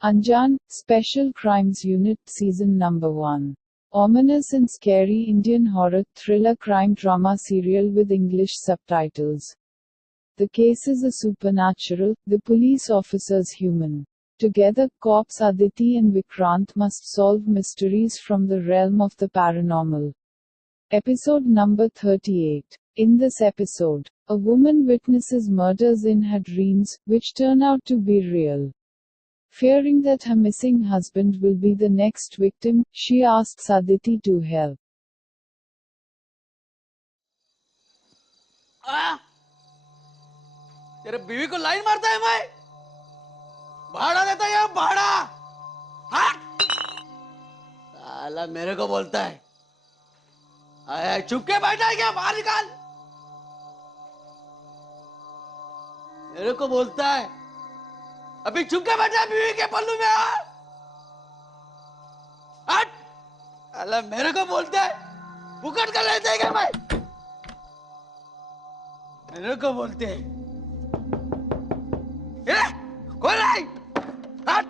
Anjan, Special Crimes Unit Season Number 1. Ominous and scary Indian horror, thriller crime drama serial with English subtitles. The cases are supernatural, the police officers human. Together, cops Aditi and Vikrant must solve mysteries from the realm of the paranormal. Episode number 38. In this episode, a woman witnesses murders in her dreams, which turn out to be real. Fearing that her missing husband will be the next victim, she asks Aditi to help. तेरे बीवी को line मारता है मैं भाड़ा देता है भाड़ा साला मेरे को बोलता है आया चुप के बैठा है क्या बाहर निकाल मेरे को बोलता है अभी चुप के बैठा है बीवी के पल्लू में हट साला मेरे को बोलता है पुकट कर लेते हैं क्या मैं मेरे को बोलते हैं खोल रहा हट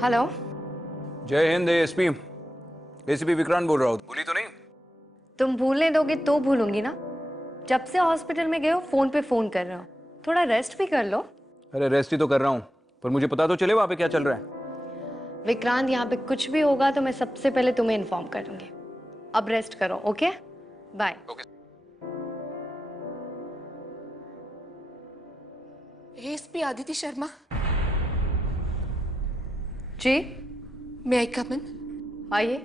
हेलो जय हिंद एएसपी एसीपी विक्रांत बोल रहा हूँ। भूली तो नहीं? तुम भूलने दोगे तो भूलूंगी ना। जब से हॉस्पिटल में गए हो फोन पे फोन कर रहा हो, थोड़ा रेस्ट भी कर लो। अरे रेस्ट ही तो कर रहा हूँ, पर मुझे पता तो चले वहाँ पे क्या चल रहा है। विक्रांत, यहाँ पे कुछ भी होगा तो मैं सबसे पहले तुम्हें इन्फॉर्म कर दूंगी। अब रेस्ट करो, okay? Bye. ASP Aditi Sharma. जी, मे आई कम इन? आइए,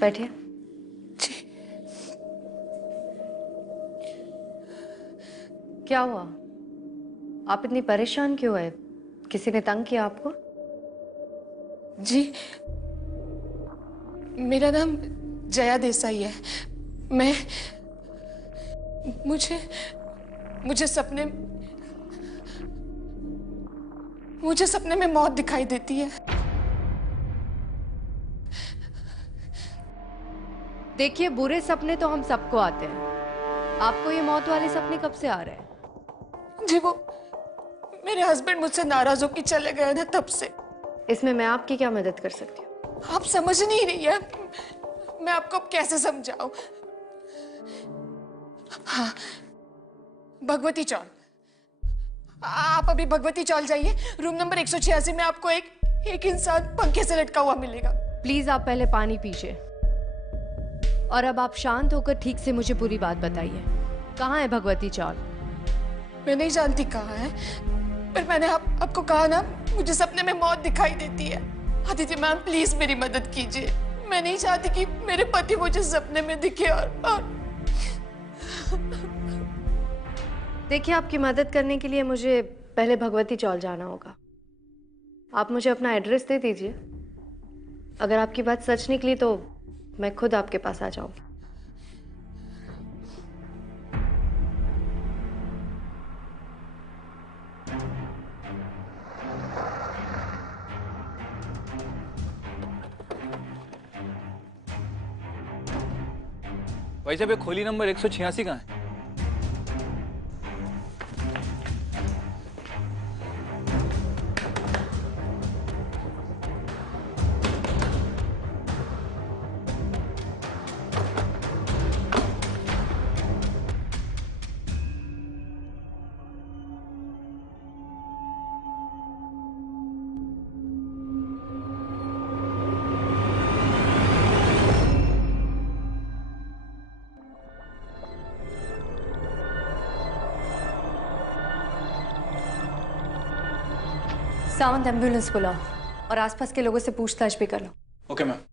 बैठिए। जी। क्या हुआ? आप इतनी परेशान क्यों है? किसी ने तंग किया आपको? जी, मेरा नाम जया देसाई है। मैं मुझे सपने में मौत दिखाई देती है। देखिए, बुरे सपने तो हम सबको आते हैं। आपको ये मौत वाले सपने कब से आ रहे हैं? जी, वो मेरे हस्बैंड मुझसे नाराज होकर चले गए ना, तब से। इसमें मैं आपकी क्या मदद कर सकती हूँ? आप समझ नहीं रही है, मैं आपको अब कैसे समझाऊं। हाँ, भगवती चौल। आप अभी भगवती चौल जाइए, रूम नंबर 186 में आपको एक इंसान पंखे से लटका हुआ मिलेगा। प्लीज आप पहले पानी पीजिए और अब आप शांत होकर ठीक से मुझे पूरी बात बताइए। कहाँ है भगवती चौल? मैं नहीं जानती कहाँ है, पर मैंने आपको कहा ना, मुझे सपने में मौत दिखाई देती है। आदित्य मैम प्लीज मेरी मदद कीजिए, मैं नहीं चाहती कि मेरे पति मुझे सपने में दिखे। और देखिए, आपकी मदद करने के लिए मुझे पहले भगवती चौल जाना होगा। आप मुझे अपना एड्रेस दे दीजिए। अगर आपकी बात सच निकली तो मैं खुद आपके पास आ जाऊंगी। भाई साहब, ये खोली नंबर 186 कहाँ है? सावंत, एम्बुलेंस बुलाओ और आसपास के लोगों से पूछताछ भी कर लो। Okay ma'am.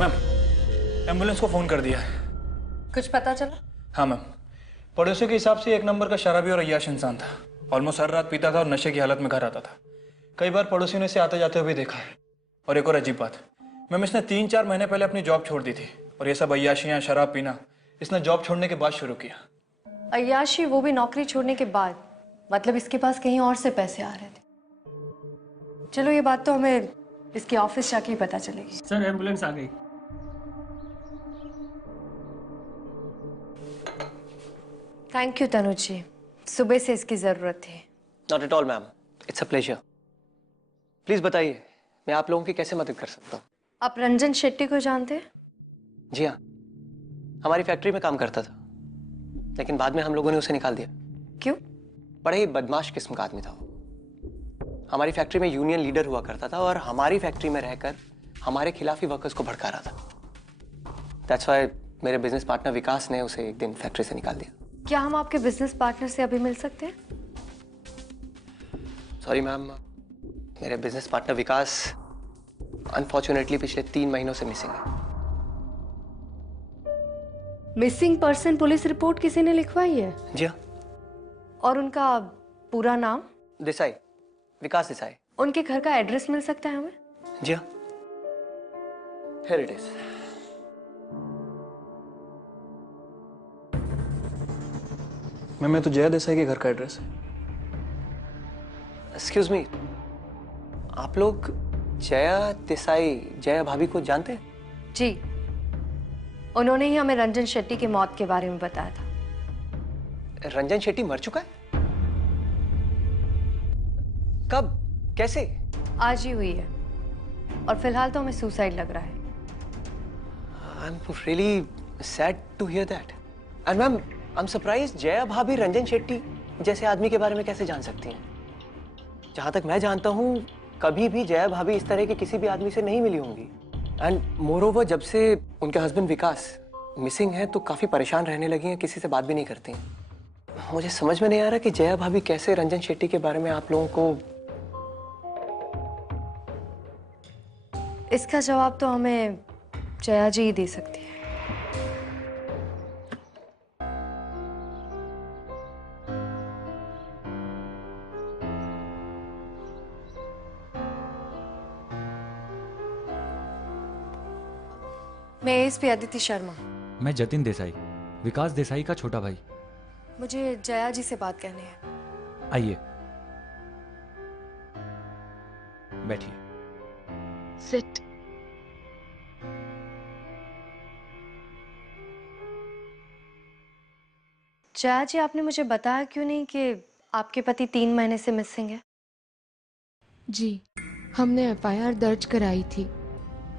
मैम, एम्बुलेंस को फोन कर दिया है। कुछ पता चला? हाँ मैम, पड़ोसियों के हिसाब से एक नंबर का शराबी और अय्याश इंसान था। ऑलमोस्ट हर रात पीता था और नशे की हालत में घर आता था। कई बार पड़ोसियों ने इसे आते जाते हुए देखा है। और एक और अजीब बात, मैम, इसने 3-4 महीने पहले अपनी जॉब छोड़ दी थी और ये सब अय्याशियाँ, शराब पीना इसने जॉब छोड़ने के बाद शुरू किया। अय्याशी, वो भी नौकरी छोड़ने के बाद? मतलब इसके पास कहीं और से पैसे आ रहे थे। चलो, ये बात तो हमें इसके ऑफिस जाके ही पता चलेगी। सर, एम्बुलेंस आ गई। थैंक यू तनुज जी, सुबह से इसकी जरूरत थी। Not at all ma'am, it's a pleasure. Please बताइए, मैं आप लोगों की कैसे मदद कर सकता हूँ? आप रंजन शेट्टी को जानते हैं? जी हाँ, हमारी फैक्ट्री में काम करता था, लेकिन बाद में हम लोगों ने उसे निकाल दिया। क्यों? बड़ा ही बदमाश किस्म का आदमी था वो। हमारी फैक्ट्री में यूनियन लीडर हुआ करता था और हमारी फैक्ट्री में रहकर हमारे खिलाफ ही वर्कर्स को भड़का रहा था। दैट्स व्हाई मेरे बिजनेस पार्टनर विकास ने उसे एक दिन फैक्ट्री से निकाल दिया। क्या हम आपके बिजनेस पार्टनर से अभी मिल सकते हैं? सॉरी मैम, मेरे बिजनेस पार्टनर विकास अनफॉर्चुनेटली पिछले 3 महीनों से मिसिंग है। मिसिंग पर्सन पुलिस रिपोर्ट किसी ने लिखवाई है? जी हाँ। और उनका पूरा नाम? देसाई, विकास देसाई। उनके घर का एड्रेस मिल सकता है हमें? जी हाँ, हियर इट इज। मैम, मैं तो जया देसाई के घर का एड्रेस है। एक्सक्यूज मी, आप लोग जया देसाई, जया भाभी को जानते हैं? जी, उन्होंने ही हमें रंजन शेट्टी की मौत के बारे में बताया था। रंजन शेट्टी मर चुका है? कब, कैसे? आज ही हुई है और फिलहाल तो हमें सुसाइड लग रहा है। I am really sad to hear that. And ma'am, I am surprised, Jaya भाभी रंजन शेट्टी जैसे आदमी के बारे में कैसे जान सकती हैं? जहां तक मैं जानता हूं, कभी भी जया भाभी इस तरह के किसी भी आदमी से नहीं मिली होंगी। एंड मोरओवर, जब से उनके हस्बैंड विकास मिसिंग है तो काफी परेशान रहने लगी हैं, किसी से बात भी नहीं करती हैं। मुझे समझ में नहीं आ रहा कि जया भाभी कैसे रंजन शेट्टी के बारे में आप लोगों को। इसका जवाब तो हमें जया जी ही दे सकती है। मैं एसपी अदिति शर्मा। मैं जतिन देसाई, विकास देसाई का छोटा भाई। मुझे जया जी से बात करनी है। आइए, बैठिए। Sit. जया जी, आपने मुझे बताया क्यों नहीं कि आपके पति 3 महीने से मिसिंग है? जी, हमने एफआईआर दर्ज कराई थी,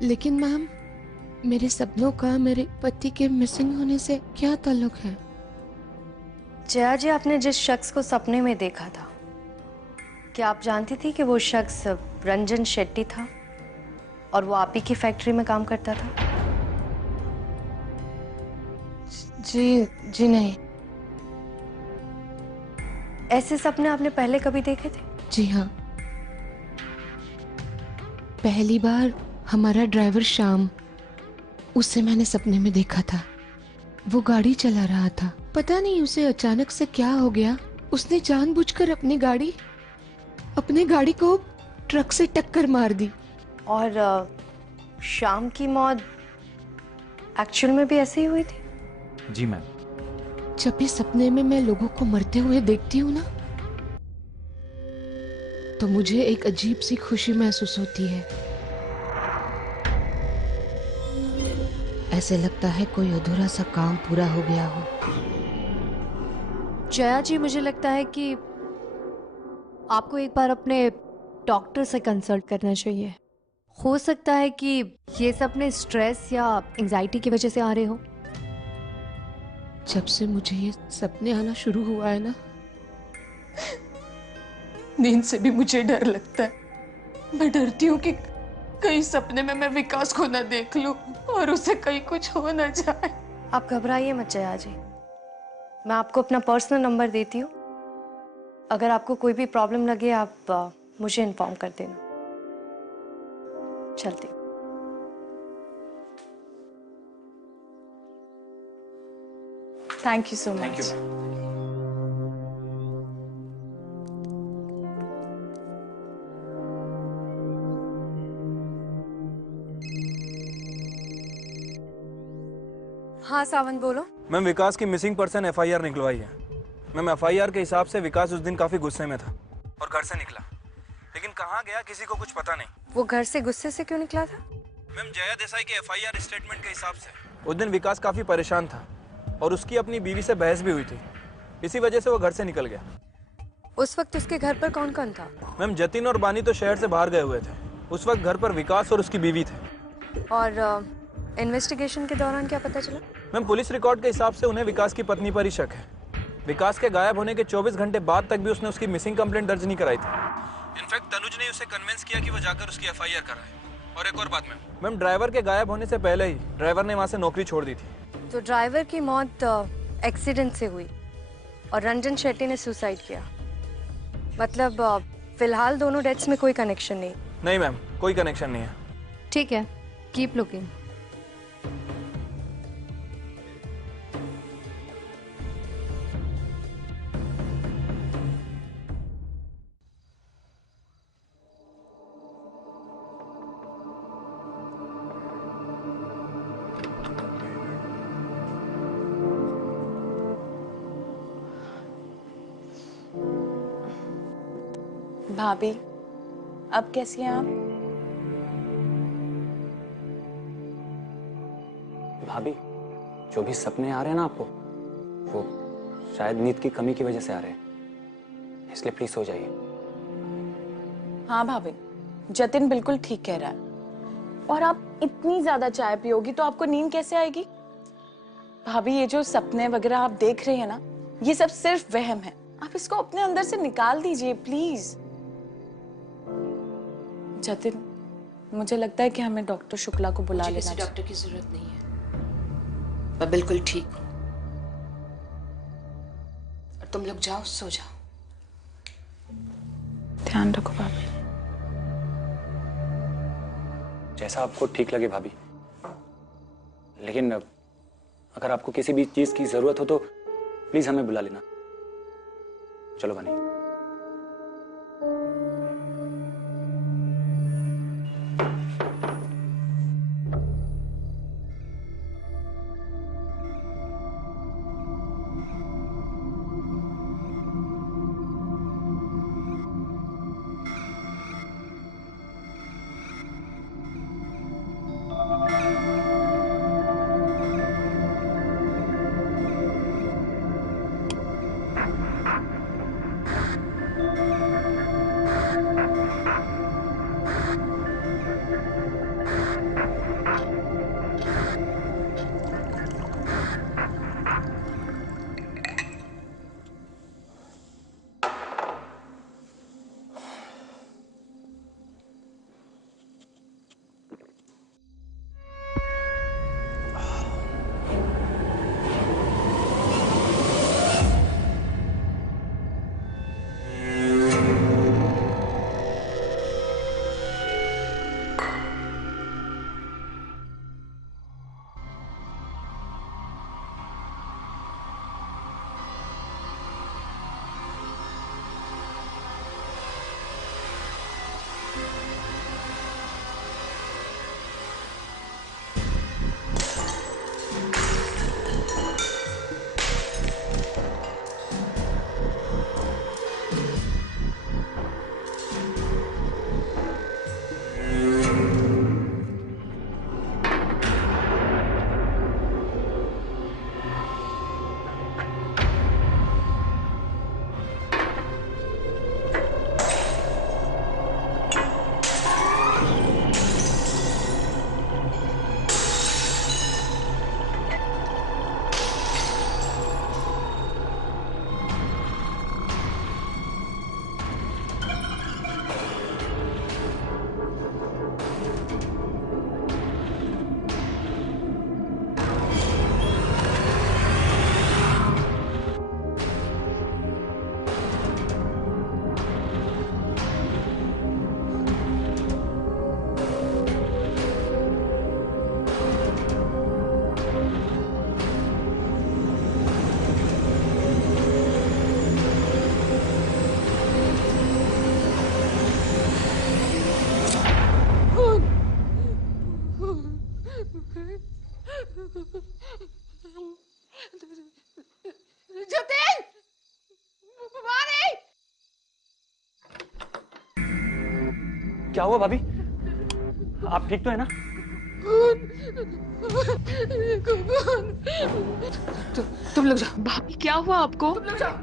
लेकिन मैम मेरे सपनों का मेरे पति के मिसिंग होने से क्या ताल्लुक है? जया जी, आपने जिस शख्स को सपने में देखा था, क्या आप जानती थी कि वो शख्स रंजन शेट्टी था और वो आप ही की फैक्ट्री में काम करता था? जी नहीं। ऐसे सपने आपने पहले कभी देखे थे? जी हाँ, पहली बार हमारा ड्राइवर श्याम, उसे मैंने सपने में देखा था। वो गाड़ी चला रहा था, पता नहीं उसे अचानक से क्या हो गया, उसने जानबूझकर अपने गाड़ी को ट्रक से टक्कर मार दी। और शाम की मौत एक्चुअल में भी ऐसे ही हुई थी? जी मैम। जब भी सपने में मैं लोगों को मरते हुए देखती हूँ ना, तो मुझे एक अजीब सी खुशी महसूस होती है। ऐसे लगता है कोई अधूरा सा काम पूरा हो गया हो। जया जी, मुझे लगता है कि आपको एक बार अपने डॉक्टर से कंसल्ट करना चाहिए। हो सकता है कि ये सपने स्ट्रेस या एंजाइटी की वजह से आ रहे हो। जब से मुझे ये सपने आना शुरू हुआ है ना, नींद से भी मुझे डर लगता है। मैं डरती हूँ कि कहीं सपने में मैं विकास को ना देख लूं और उसे कहीं कुछ हो ना जाए। आप घबराइए मत जया जी, मैं आपको अपना पर्सनल नंबर देती हूँ। अगर आपको कोई भी प्रॉब्लम लगे आप मुझे इन्फॉर्म कर देना। चलती हूँ। Thank you so much. Thank you. हाँ सावंत, बोलो। मैम, विकास की मिसिंग पर्सन एफआईआर निकलवाई है। मैम, एफआईआर के हिसाब से विकास उस दिन काफी गुस्से में था और घर से निकला, लेकिन कहाँ गया किसी को कुछ पता नहीं। वो घर से गुस्से से क्यों निकला था? मैम, जया देसाई के एफआईआर स्टेटमेंट के हिसाब से उस दिन विकास काफी परेशान था और उसकी अपनी बीवी से बहस भी हुई थी। इसी वजह से वो घर से निकल गया। उस वक्त उसके घर पर कौन कौन था? मैम, जतिन और बानी तो शहर से बाहर गए हुए थे। उस वक्त घर पर विकास और उसकी बीवी थे। और इन्वेस्टिगेशन के दौरान क्या पता चला? मैम, पुलिस रिकॉर्ड के हिसाब से उन्हें विकास की पत्नी पर ही शक है। विकास के गायब होने के 24 घंटे बाद तक भी उसने उसकी मिसिंग कंप्लेंट दर्ज नहीं कराई थी। इनफैक्ट तनुज ने उसे कन्विंस किया कि वो जाकर उसकी एफआईआर कराए। और एक और बात मैम, ड्राइवर के गायब होने से पहले ही ड्राइवर ने वहाँ से नौकरी छोड़ दी थी। तो ड्राइवर की मौत एक्सीडेंट से हुई और रंजन शेट्टी ने सुसाइड किया। मतलब फिलहाल दोनों डेथ्स में कोई कनेक्शन नहीं? नहीं मैम, कोई कनेक्शन नहीं है। ठीक है, कीप लुकिंग। भाभी, अब कैसी हैं आप? भाभी, जो भी सपने आ रहे हैं ना आपको, वो शायद नींद की कमी की वजह से आ रहे हैं, इसलिए प्लीज सो जाइए। हाँ भाभी, जतिन बिल्कुल ठीक कह रहा है। और आप इतनी ज्यादा चाय पियोगी तो आपको नींद कैसे आएगी? भाभी, ये जो सपने वगैरह आप देख रहे हैं ना, ये सब सिर्फ वहम है। आप इसको अपने अंदर से निकाल दीजिए प्लीज। जतिन, मुझे लगता है कि हमें डॉक्टर शुक्ला को बुला लेना चाहिए। डॉक्टर की जरूरत नहीं है, मैं बिल्कुल ठीक हूँ। और तुम लोग जाओ, सो जाओ। ध्यान रखो भाभी। जैसा आपको ठीक लगे भाभी, लेकिन अगर आपको किसी भी चीज की जरूरत हो तो प्लीज हमें बुला लेना। चलो बनी। क्या हुआ भाभी? आप ठीक तो है ना? तुम लोग जाओ। भाभी क्या हुआ आपको? तुम लोग जाओ।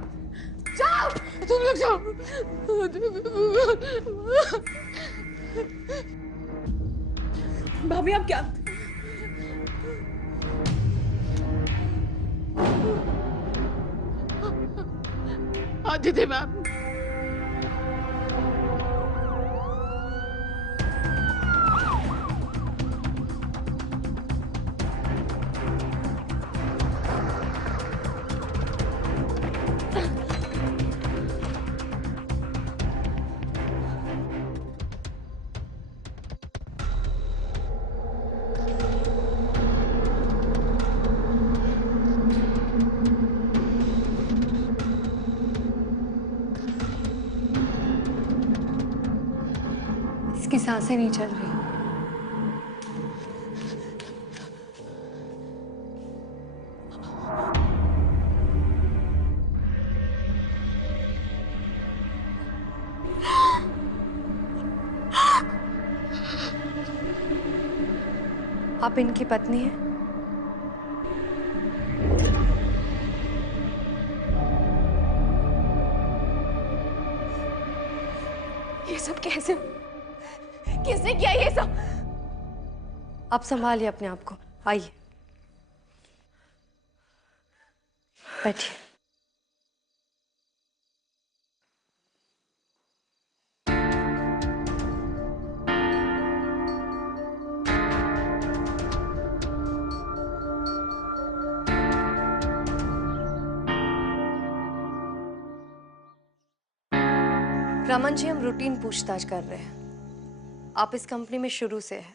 जाओ। तुम लोग जाओ। भाभी आप क्या? आदित्य मैम, इसकी सांसें नहीं चल रही। आप इनकी पत्नी हैं? ये सब कैसे? किसने किया ये सब? आप संभालिए अपने आप को, आइए बैठिए। रमन जी, हम रूटीन पूछताछ कर रहे हैं। आप इस कंपनी में शुरू से हैं।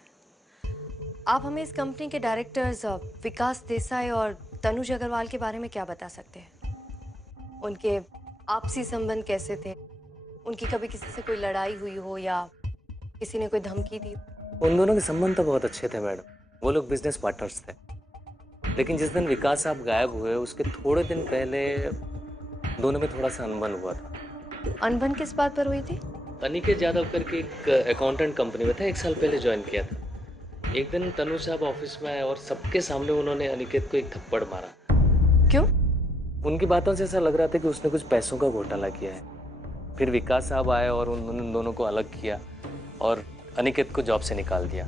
आप हमें इस कंपनी के डायरेक्टर्स विकास देसाई और तनुज अग्रवाल के बारे में क्या बता सकते हैं? उनके आपसी संबंध कैसे थे? उनकी कभी किसी से कोई लड़ाई हुई हो या किसी ने कोई धमकी दी? उन दोनों के संबंध तो बहुत अच्छे थे मैडम, वो लोग बिजनेस पार्टनर्स थे। लेकिन जिस दिन विकास साहब गायब हुए उसके थोड़े दिन पहले दोनों में थोड़ा सा अनबन हुआ था। अनबन किस बात पर हुई थी? अनिकेत यादव करके एक अकाउंटेंट कंपनी में था, 1 साल पहले ज्वाइन किया था। एक दिन तनु साहब ऑफिस में आए और सबके सामने उन्होंने अनिकेत को एक थप्पड़ मारा। क्यों? उनकी बातों से ऐसा लग रहा था कि उसने कुछ पैसों का घोटाला किया है। फिर विकास साहब आए और उन्होंने उन दोनों को अलग किया और अनिकेत को जॉब से निकाल दिया।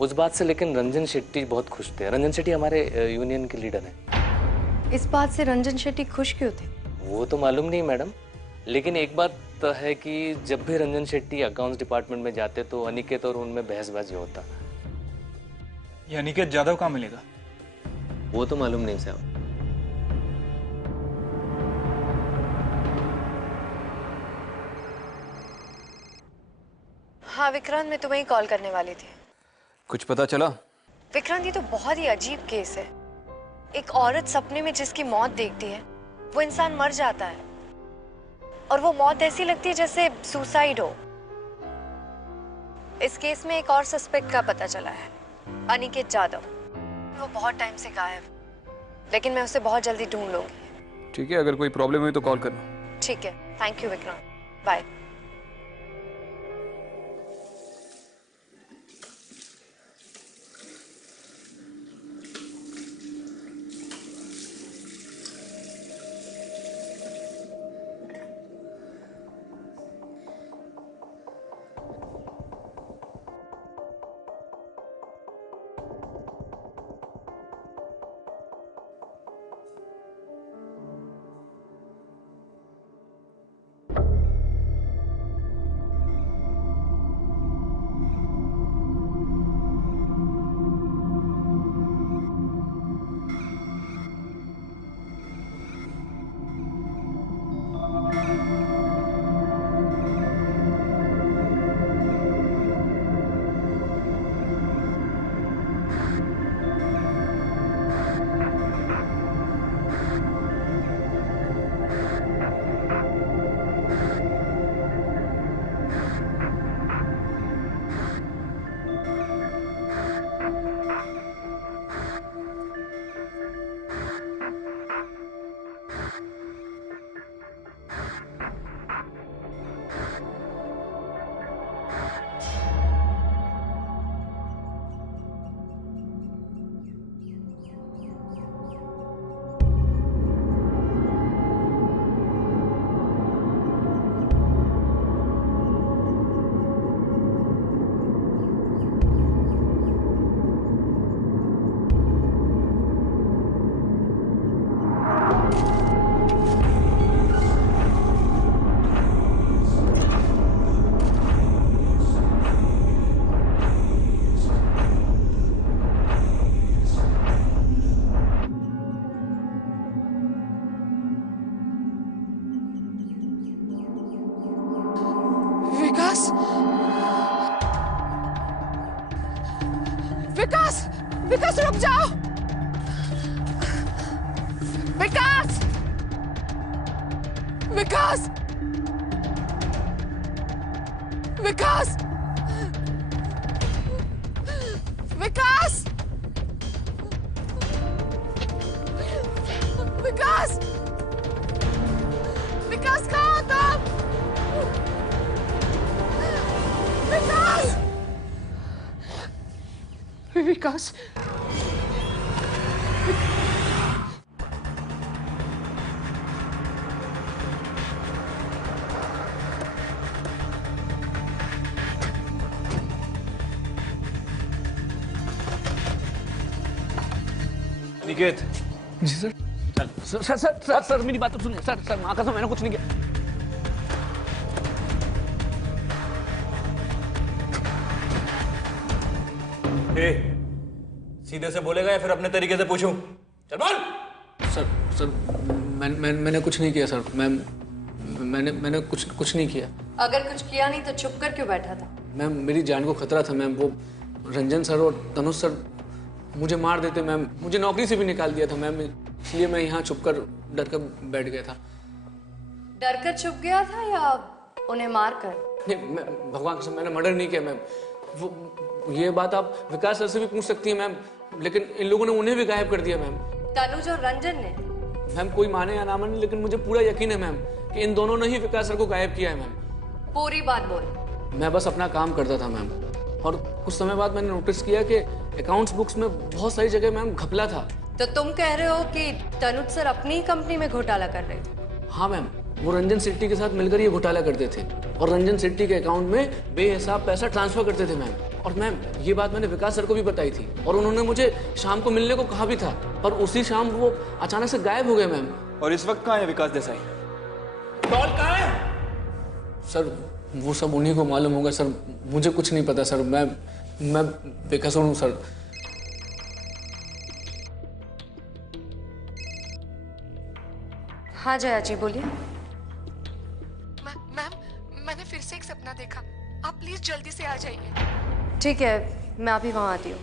उस बात से लेकिन रंजन शेट्टी बहुत खुश थे। रंजन शेट्टी हमारे यूनियन के लीडर हैं। इस बात से रंजन शेट्टी खुश क्यों थे? वो तो मालूम नहीं मैडम, लेकिन एक बात तो है कि जब भी रंजन शेट्टी अकाउंट्स डिपार्टमेंट में जाते तो अनिकेत और उनमें बहसबाजी होता। ये अनिकेत यादव कहाँ मिलेगा? वो तो मालूम नहीं साहब। हाँ विक्रांत, मैं तुम्हें ही कॉल करने वाली थी। कुछ पता चला? विक्रांत, ये तो बहुत ही अजीब केस है। एक औरत सपने में जिसकी मौत देखती है वो इंसान मर जाता है और वो मौत ऐसी लगती है जैसे सुसाइड हो। इस केस में एक और सस्पेक्ट का पता चला है, अनिकेत यादव। वो बहुत टाइम से गायब, लेकिन मैं उसे बहुत जल्दी ढूंढ लूंगी। ठीक है, अगर कोई प्रॉब्लम हुई तो कॉल करना। ठीक है, थैंक यू विक्रांत, बाय। विकास, विकास, विकास रुक जाओ। विकास, विकास, विकास, विकास, विकास, विकास कहाँ हो तुम? विकास, विकास, निकेत, जी sir. Sir sir sir sir, sir मेरी बात तो सुनिए सर। सर माँ कसम मैंने कुछ नहीं किया। ए, सीधे से बोलेगा या फिर अपने तरीके से पूछूं? चल बोल। सर सर मैंने कुछ नहीं किया सर। मैंने कुछ नहीं किया। अगर कुछ किया नहीं तो चुप कर क्यों बैठा था? मैम मेरी जान को खतरा था मैम। वो रंजन सर और तनुज सर मुझे मार देते मैम। मुझे नौकरी से भी निकाल दिया था मैम, इसलिए मैं यहाँ छुप कर डर कर बैठ गया था। डर कर छुप गया था या उन्हें मार कर? नहीं भगवान कसम मैंने मर्डर नहीं किया मैम। वो ये बात आप विकास सर से भी पूछ सकती हैं मैम, लेकिन इन लोगों ने उन्हें भी गायब कर दिया मैम। तनुज और रंजन ने? मैम कोई माने या ना माने, लेकिन मुझे पूरा यकीन है मैम कि इन दोनों ने ही विकास सर को गायब किया है मैम। पूरी बात बोल। मैं बस अपना काम करता था मैम, और कुछ समय बाद मैंने नोटिस किया कि अकाउंट्स बुक्स में बहुत सारी जगह मैम घपला था। तो तुम कह रहे हो कि तनुज सर अपनी ही कंपनी में घोटाला कर रहे थे? हाँ मैम, वो रंजन शेट्टी के साथ मिलकर ये घोटाला करते थे और रंजन शेट्टी के अकाउंट में बेहिसाब पैसा ट्रांसफर करते थे मैम। और मैम ये बात मैंने विकास सर को भी बताई थी और उन्होंने मुझे शाम को मिलने को कहा भी था, पर उसी शाम वो अचानक से गायब हो गए मैम। और इस वक्त कहाँ है विकास देसाई? कॉल कहाँ है? सर वो सब उन्हीं को मालूम होगा सर, मुझे कुछ नहीं पता सर। मैं बेकसूर हूँ सर। हाँ जया जी बोलिए। मैम मैंने फिर से एक सपना देखा, आप प्लीज जल्दी से आ जाइए। ठीक है, मैं अभी वहां आती हूँ।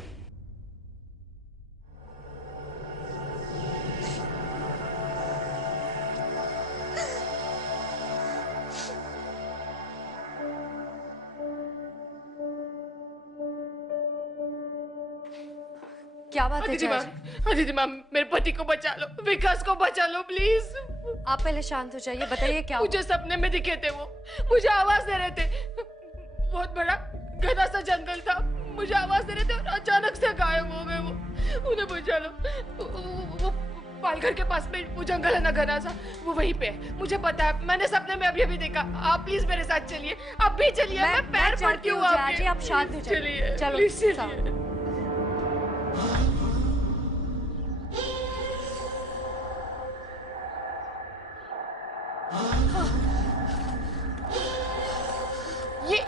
क्या बात है जया जी? अदिति मैम मेरे पति को बचा लो, विकास को बचा लो प्लीज। आप पहले शांत हो जाइए, बताइए क्या हुआ? मुझे सपने में दिखे थे वो, मुझे आवाज दे रहे थे। बहुत बड़ा घना सा जंगल था, मुझे आवाज दे रहे थे और अचानक से गायब हो गए वो। उन्हें बचा लो। वो पालघर के पास में वो जंगल है ना घना सा, वो वहीं पे है। मुझे पता है, मैंने सपने में अभी देखा। आप प्लीज मेरे साथ चलिए, आप भी चलिए। मैं पैर पड़ती हूँ आपके। आप शांत हो जाइए। चलिए चलो प्लीज चलिए।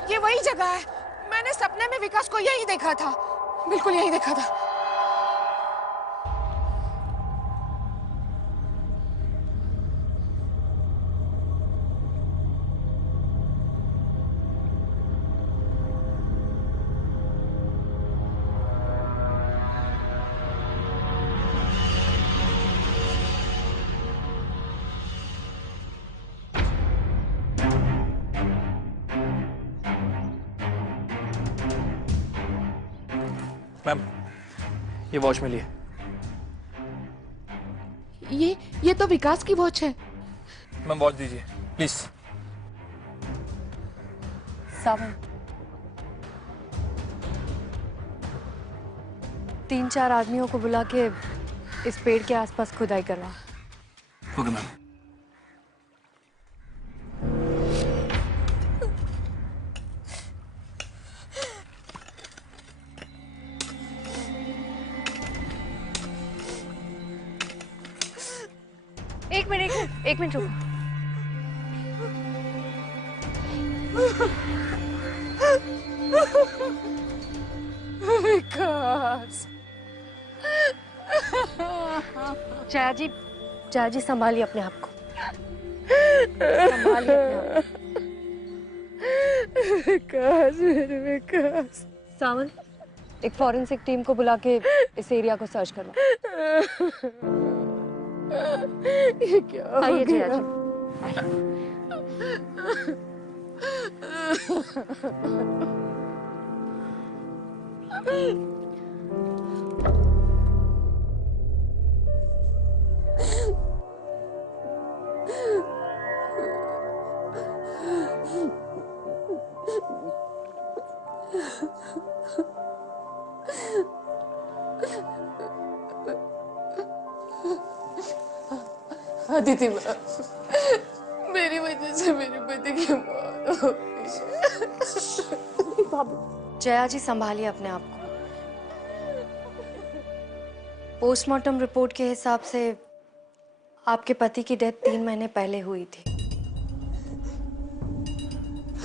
ये वही जगह है, मैंने सपने में विकास को यही देखा था, बिल्कुल यही देखा था। मैम ये वॉच मिली है। ये तो विकास की वॉच है। मैम वॉच दीजिए प्लीज। सावन 3-4 आदमियों को बुला के इस पेड़ के आसपास खुदाई करवा। Okay ma'am. एक मिनट रुको। विकास। जया जी संभालिए अपने आप को, संभालिए अपने आप को। विकास, मेरे विकास। सावन, एक फॉरेंसिक टीम को बुला के इस एरिया को सर्च करवा। ये क्या हो आइए जया गया? जी। अदिति मैम, मेरी वजह से मेरे पति की मौत हो गई। जया जी संभालिए अपने आप को। पोस्टमार्टम रिपोर्ट के हिसाब से आपके पति की डेथ 3 महीने पहले हुई थी।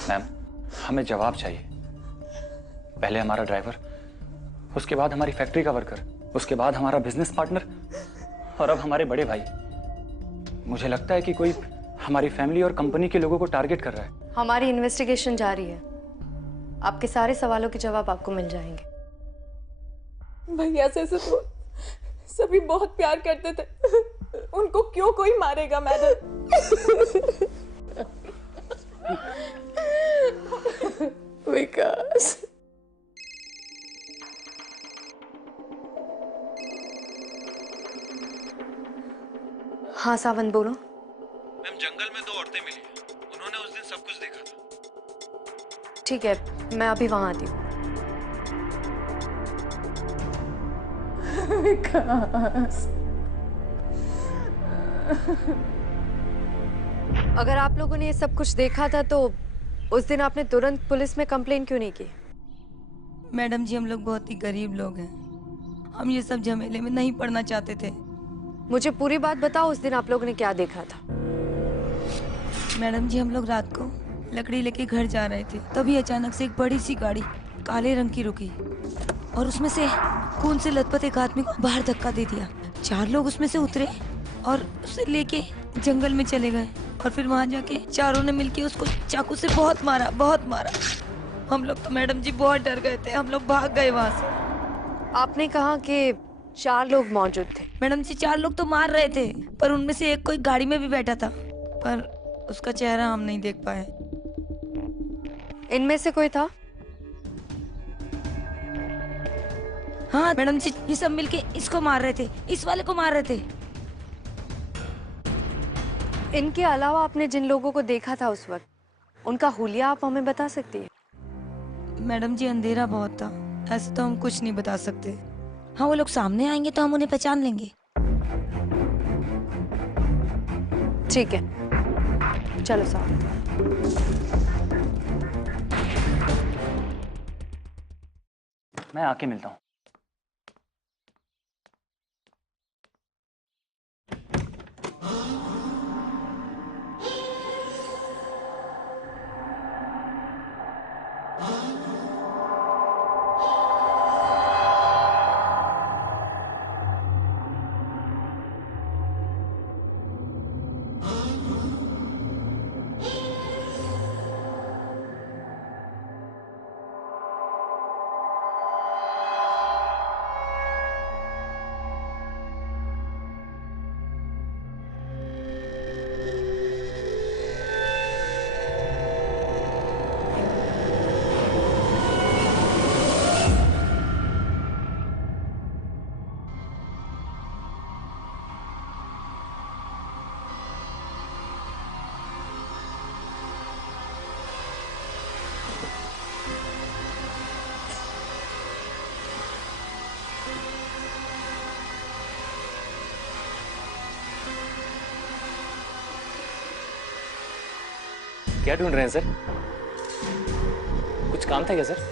मैम, हमें जवाब चाहिए। पहले हमारा ड्राइवर, उसके बाद हमारी फैक्ट्री का वर्कर, उसके बाद हमारा बिजनेस पार्टनर और अब हमारे बड़े भाई। मुझे लगता है कि कोई हमारी फैमिली और कंपनी के लोगों को टारगेट कर रहा है। हमारी इन्वेस्टिगेशन जारी है। आपके सारे सवालों के जवाब आपको मिल जाएंगे। भैया से तो सभी बहुत प्यार करते थे, उनको क्यों कोई मारेगा मैडम? विकास, हाँ सावन बोलो। मैम, जंगल में 2 औरतें मिली। उन्होंने उस दिन सब कुछ देखा था। ठीक है, मैं अभी वहां आती हूँ। विकास, अगर आप लोगों ने ये सब कुछ देखा था तो उस दिन आपने तुरंत पुलिस में कंप्लेन क्यों नहीं की? मैडम जी, हम लोग बहुत ही गरीब लोग हैं। हम ये सब झमेले में नहीं पड़ना चाहते थे। मुझे पूरी बात बताओ, उस दिन आप लोगों ने क्या देखा था? मैडम जी, हम लोग रात को लकड़ी लेके घर जा रहे थे, तभी अचानक से एक बड़ी सी गाड़ी काले रंग की रुकी और उसमें से खून से लथपथ एक आदमी को बाहर धक्का दे दिया। 4 लोग उसमें से उतरे और उसे लेके जंगल में चले गए और फिर वहां जाके चारों ने मिलके उसको चाकू से बहुत मारा। हम लोग तो मैडम जी बहुत डर गए थे, हम लोग भाग गए वहां से। आपने कहा कि 4 लोग मौजूद थे। मैडम जी, 4 लोग तो मार रहे थे, पर उनमें से एक कोई गाड़ी में भी बैठा था, पर उसका चेहरा हम नहीं देख पाए। इनमें से कोई था? हाँ मैडम जी, ये सब मिलके इसको मार रहे थे, इस वाले को मार रहे थे। इनके अलावा आपने जिन लोगों को देखा था उस वक्त, उनका हुलिया आप हमें बता सकती है? मैडम जी, अंधेरा बहुत था, ऐसे तो हम कुछ नहीं बता सकते। हाँ, वो लोग सामने आएंगे तो हम उन्हें पहचान लेंगे। ठीक है, चलो साहब। मैं आके मिलता हूँ। क्या ढूंढ रहे हैं सर? कुछ काम था क्या सर?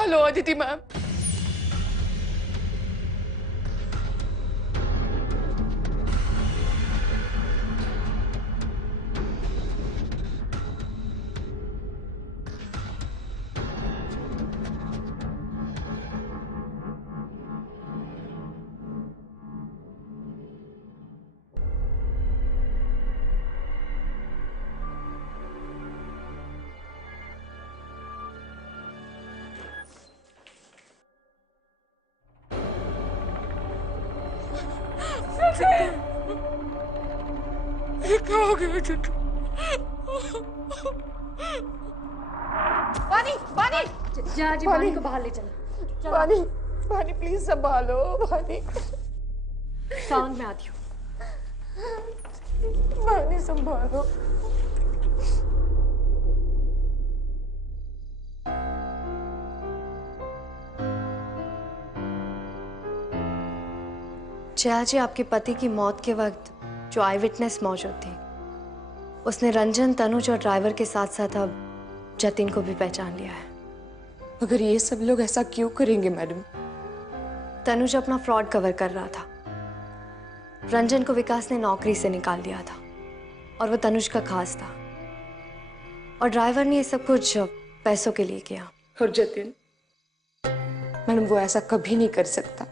Hello Aditi ma'am. ये क्या हो गया चिट्टू? पानी पानी जा जी, पानी को बाहर ले चलो। पानी पानी प्लीज संभालो पानी। साउंड में आती हूँ। पानी संभालो। जया जी, आपके पति की मौत के वक्त जो आई विटनेस मौजूद थी, उसने रंजन, तनुज और ड्राइवर के साथ साथ अब जतिन को भी पहचान लिया है। मगर ये सब लोग ऐसा क्यों करेंगे मैडम? तनुज अपना फ्रॉड कवर कर रहा था। रंजन को विकास ने नौकरी से निकाल दिया था और वो तनुज का खास था, और ड्राइवर ने ये सब कुछ पैसों के लिए किया। और जतिन मैडम, वो ऐसा कभी नहीं कर सकता।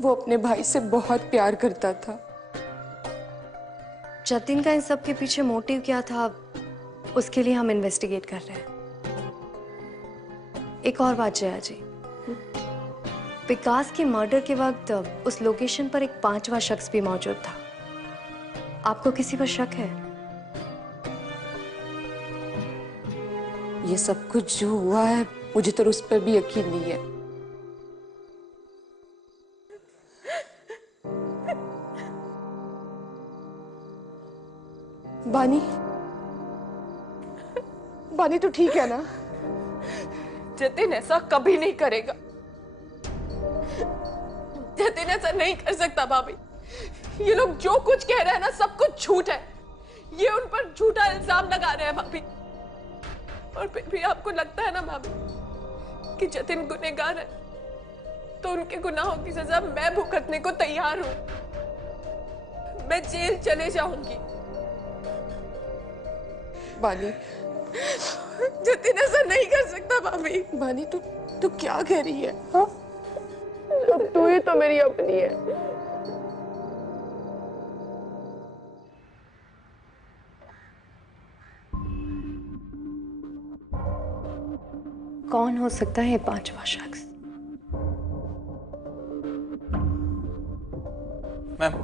वो अपने भाई से बहुत प्यार करता था। जतिन का इन सब के पीछे मोटिव क्या था, उसके लिए हम इन्वेस्टिगेट कर रहे हैं। एक और बात जया जी, विकास के मर्डर के वक्त उस लोकेशन पर एक 5वां शख्स भी मौजूद था। आपको किसी पर शक है? ये सब कुछ जो हुआ है, मुझे तो उस पर भी यकीन नहीं है। बानी, बानी तो ठीक है ना? जतिन ऐसा कभी नहीं करेगा। जतिन ऐसा नहीं कर सकता भाभी। ये लोग जो कुछ कह रहे हैं ना, सब कुछ झूठ है। ये उन पर झूठा इल्जाम लगा रहे हैं भाभी। और फिर भी आपको लगता है ना भाभी कि जतिन गुनहगार है, तो उनके गुनाहों की सजा मैं भुगतने को तैयार हूं। मैं जेल चले जाऊंगी। बानी, जतिन ऐसा नहीं कर सकता भाभी। बानी, तू क्या कह रही है? हाँ? तू ही तो मेरी अपनी है। कौन हो सकता है ये 5वां शख्स? मैम,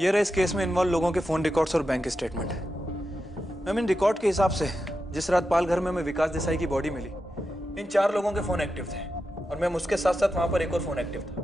ये रहे इस केस में इन्वॉल्व लोगों के फोन रिकॉर्ड्स और बैंक स्टेटमेंट है। मैम, इन रिकॉर्ड के हिसाब से जिस रात पाल घर में हमें विकास देसाई की बॉडी मिली, इन 4 लोगों के फोन एक्टिव थे, और मैम उसके साथ साथ वहां पर एक और फोन एक्टिव था।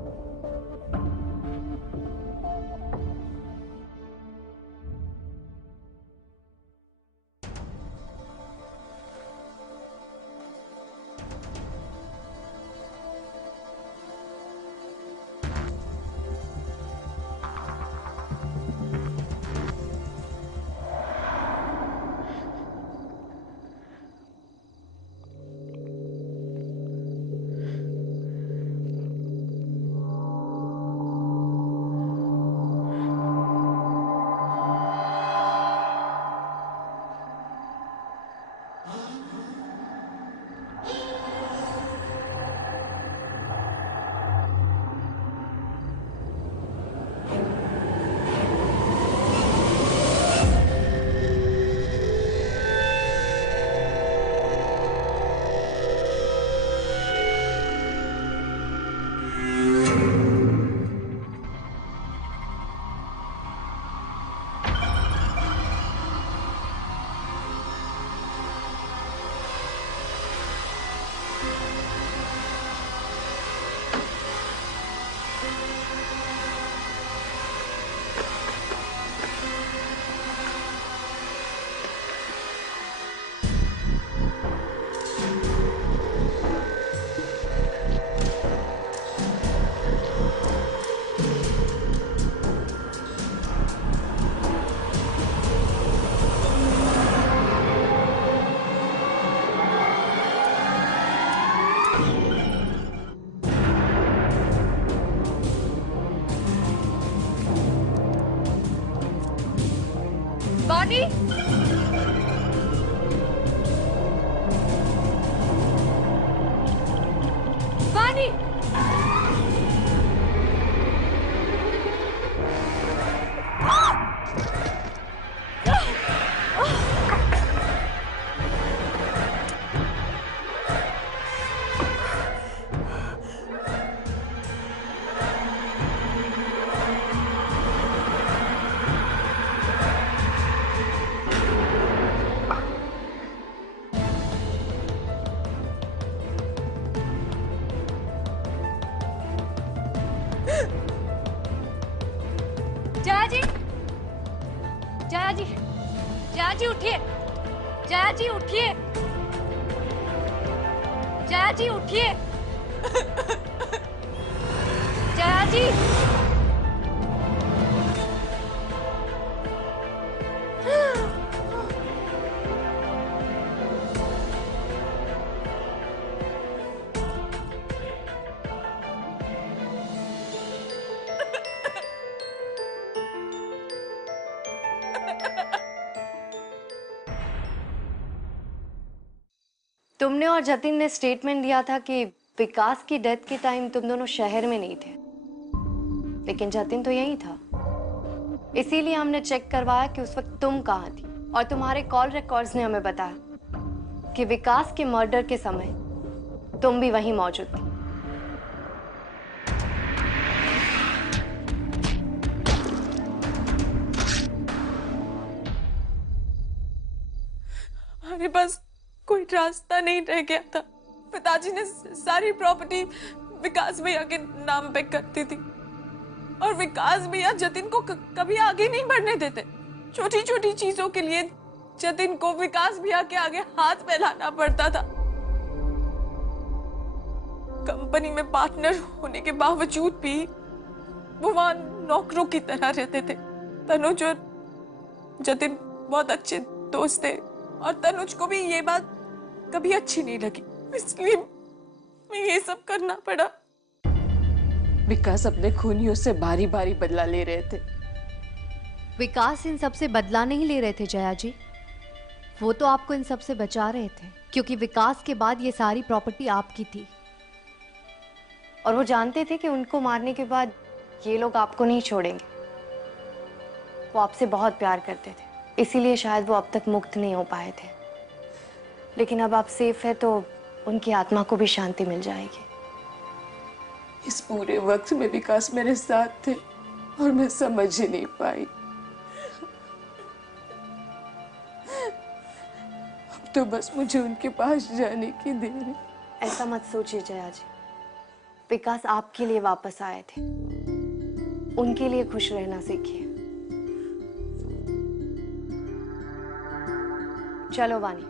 वानी, वानी, जया जी, जया जी, जया जी उठिए, जया जी उठिए, जया जी उठिए, जया जी। तुमने और जतिन ने स्टेटमेंट दिया था कि विकास की डेथ के टाइम तुम दोनों शहर में नहीं थे, लेकिन जतिन तो यहीं था। इसीलिए हमने चेक करवाया कि उस वक्त तुम कहाँ थी, और तुम्हारे कॉल रिकॉर्ड्स ने हमें बताया कि विकास के मर्डर के समय तुम भी वहीं मौजूद थी। हमारे पास कोई रास्ता नहीं रह गया था। पिताजी ने सारी प्रॉपर्टी विकास भैया के नाम पे करती थी, और विकास भैया जतिन को कभी आगे नहीं बढ़ने देते। छोटी छोटी चीजों के लिए जतिन को विकास भैया के आगे हाथ फैलाना पड़ता था। कंपनी में पार्टनर होने के बावजूद भी वो वहां नौकरों की तरह रहते थे। तनुज और जतिन बहुत अच्छे दोस्त थे, और तनुज को भी ये बात कभी अच्छी नहीं लगी, इसलिए मैं ये सब करना पड़ा। विकास अपने खूनियों से बारी बारी बदला ले रहे थे। विकास इन सब से बदला नहीं ले रहे थे जया जी, वो तो आपको इन सब से बचा रहे थे, क्योंकि विकास के बाद ये सारी प्रॉपर्टी आपकी थी, और वो जानते थे कि उनको मारने के बाद ये लोग आपको नहीं छोड़ेंगे। वो आपसे बहुत प्यार करते थे, इसीलिए शायद वो अब तक मुक्त नहीं हो पाए थे। लेकिन अब आप सेफ है तो उनकी आत्मा को भी शांति मिल जाएगी। इस पूरे वक्त में विकास मेरे साथ थे, और मैं समझ ही नहीं पाई। अब तो बस मुझे उनके पास जाने की देर है। ऐसा मत सोचिए जया जी, विकास आपके लिए वापस आए थे, उनके लिए खुश रहना सीखिए। चलो वानी,